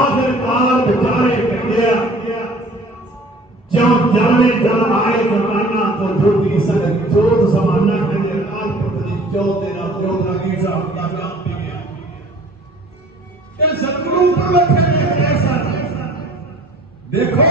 آخر کار بچارے کر گیا جانے جل آئے زمانہ تو جو بھی سنگ چوت زمانہ کے لیے کار پتنی چوت دینا چوت رگیشا ہمتا کام گیا۔ دیکھو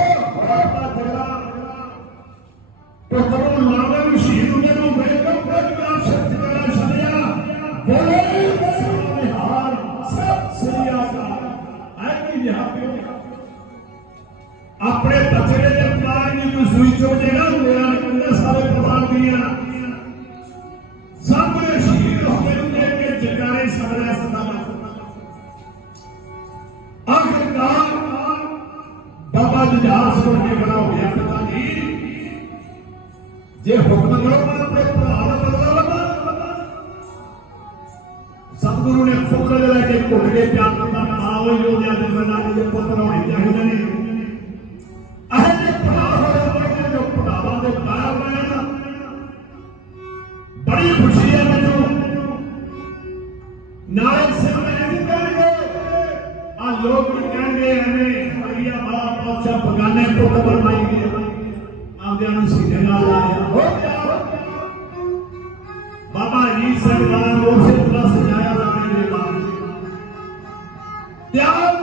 اپنے بچے کے پلاگ نے کوئی سوئی چوڑ گا میرا نے سارے پروان دیا سب نے شہید ہوتے ہوئے کے جگارے سارے سدا آخرکار بابا ججاز کو کے بڑا ہو گیا، پتا جی جی حکم کرو، میں اپنے پرا بدلا سب گرو نے فکر لے کے گھٹ کے پیار کرتا ماں ہوئی ہو جاتے پتر ہونے چاہیے لوگ تو کہیں گے ہمیں علیہ بابا پاچھا پکانے کو قبر مائی گئے آپ دیانا سیدھے گا۔ آیا ہو جاؤ بابا جی ہی سکتا ہے وہ سے پلا سجایا جانے لے بابا دیانا